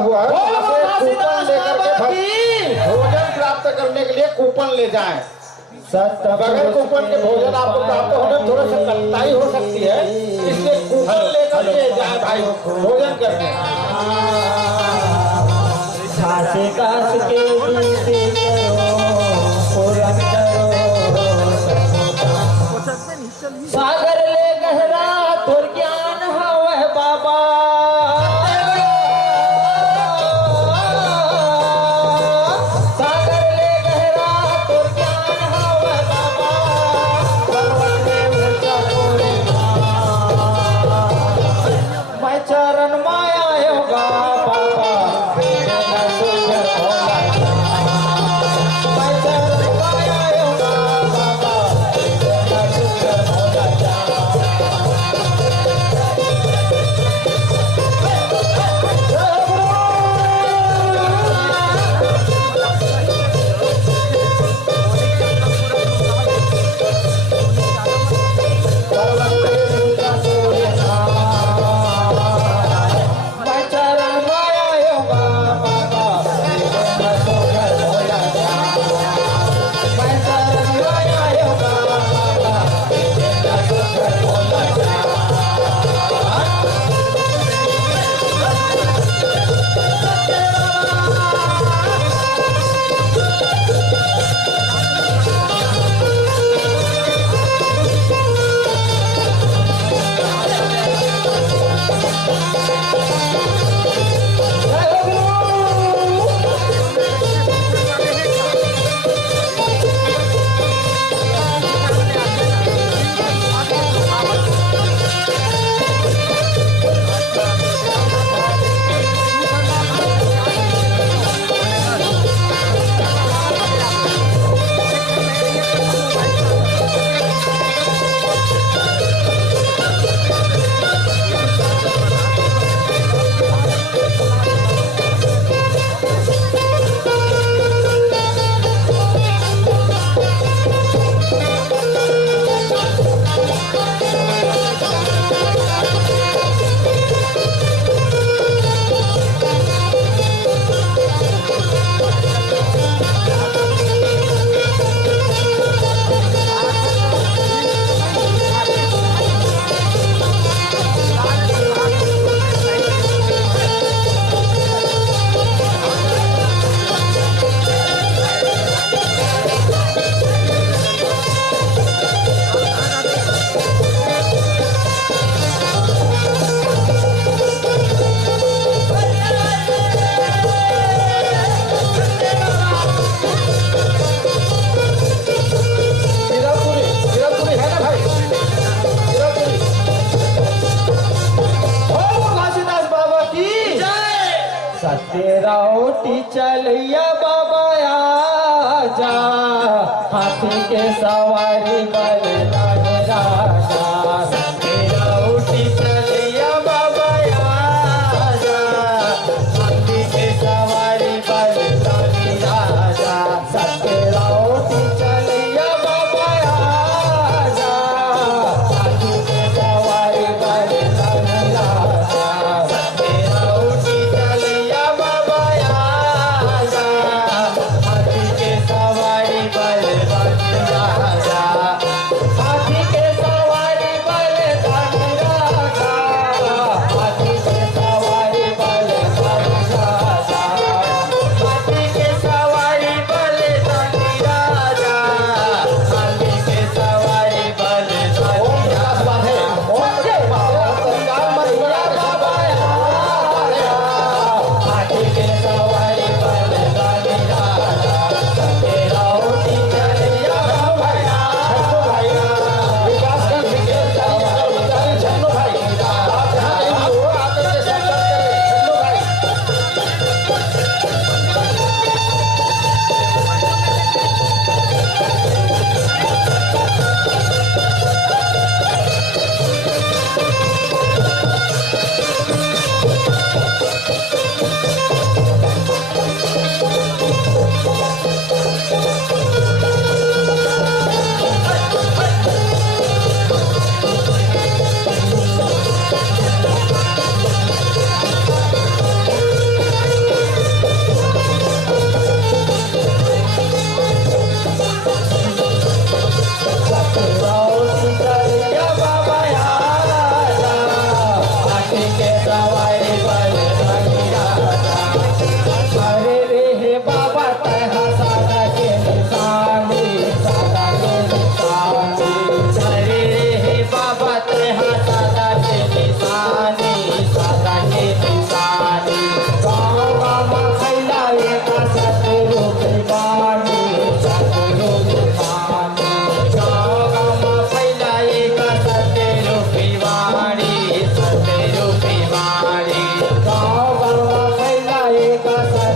हुआ है, वहाँ से कूपन लेकर के भोजन प्राप्त करने के लिए कूपन ले जाए। बगैर कूपन के भोजन आपको प्राप्त होने में थोड़ा सा कठिनाई हो सकती है, इसलिए कूपन लेकर के जाए भाई भोजन करने। सागर ले गहरा तोर ज्ञान हवै बाबा, सागर ले गहरा तोर ज्ञान हवै बाबा, पर्वत में ऊंचा तोरे मैं चरण माया होगा बाबा, तेरा सुंदर भोला मैं चरण माया होगा बाबा, तेरा सुंदर भोला तेरावटी चलिया बाबा आजा, हाथी के सवारी बलदान राजा। तेरावटी चलिया बाबा आजा, हाथी के सवारी बलदान राजा। तेरावटी चलिया बाबा आजा, हाथी के सवारी बलदान राजा। तेरावटी चलिया बाबा आजा, हाथी के सवारी बलदान राजा। हाथी के सवारी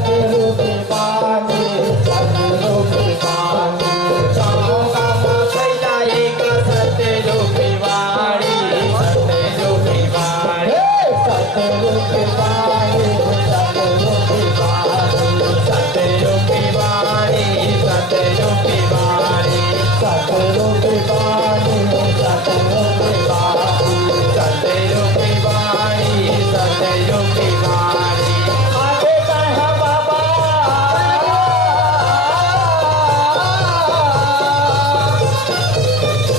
सतरूपी पाणी सतरूपी पाणी गाव गाव फैला एक सतरूपी वाणी सतरूपी वाणी सतरूपी वाणी सतरूपी वाणी सतरूपी वाणी सतरूपी वाणी सतरूपी वाणी सतरूपी वाणी सतरूपी वाणी सतरूपी वाणी आगे कहा बाबा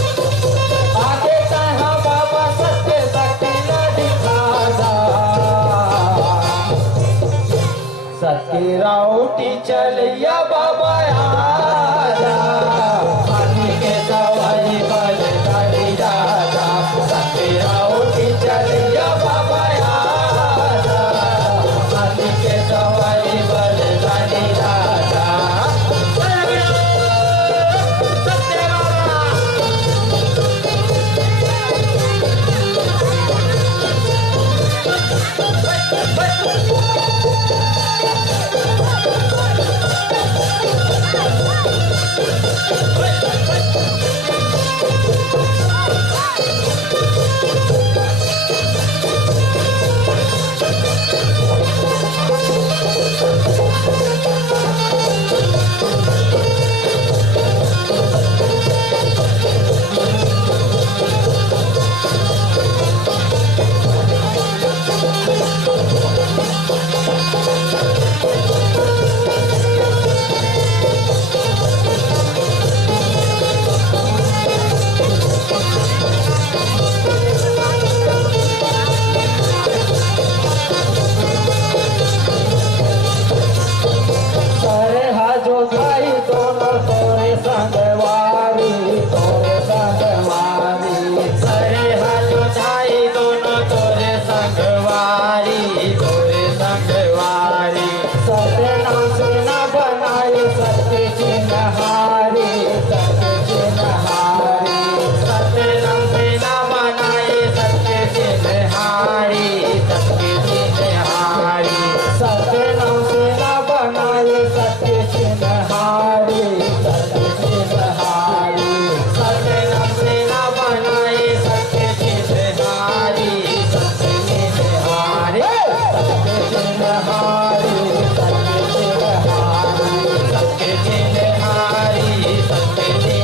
आगे कहा बाबा सत्य शक्ति न दिखाना सत्य राउटी चलिया बाबा आजा पानी के सवारी बलदारी राजा सत्य राउटी चलिया बाबा आजा पानी के सवारी बलदारी राजा सत्य बाबा सारे हाजो भाई दोनों तोरे संगवारी तोरे संगवारी सारे हाजो भाई दोनों तोरे संगवारी तोरे संगवारी सत्य नाम से न बनाए सत्य चिन्हारी सत्य चिन्हारी सत्य नाम से न बनाए सत्य चिन्हारी सत्य चिन्हारी सत्य नाम से न बनाए सत्य चिन्हारी सत्य चिन्हारी सत्य नाम से न बनाए सत्य चिन्हारी सत्य चिन्हारी सत्य चिन्हारी सत्य चिन्हारी सत्य चिन्हारी सत्य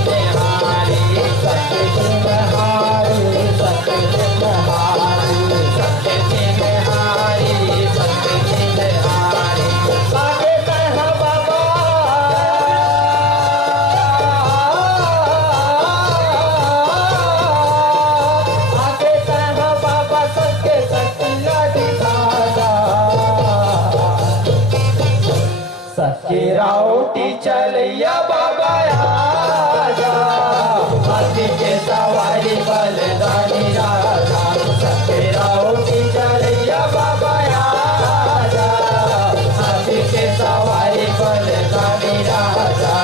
चिन्हारी सत्य चिन्हारी सत्य चिन्हारी सत्य चिन्हारी सत्य चिन्हारी आगे कहा बाबा आगे कहा बाबा सत्य शक्ति न दिखाना सत्य राउटी चलिया बाबा आजा हाथी के सवारी बलदानी राजा सत्य राउटी चलिया बाबा आजा हाथी के सवारी बलदानी राजा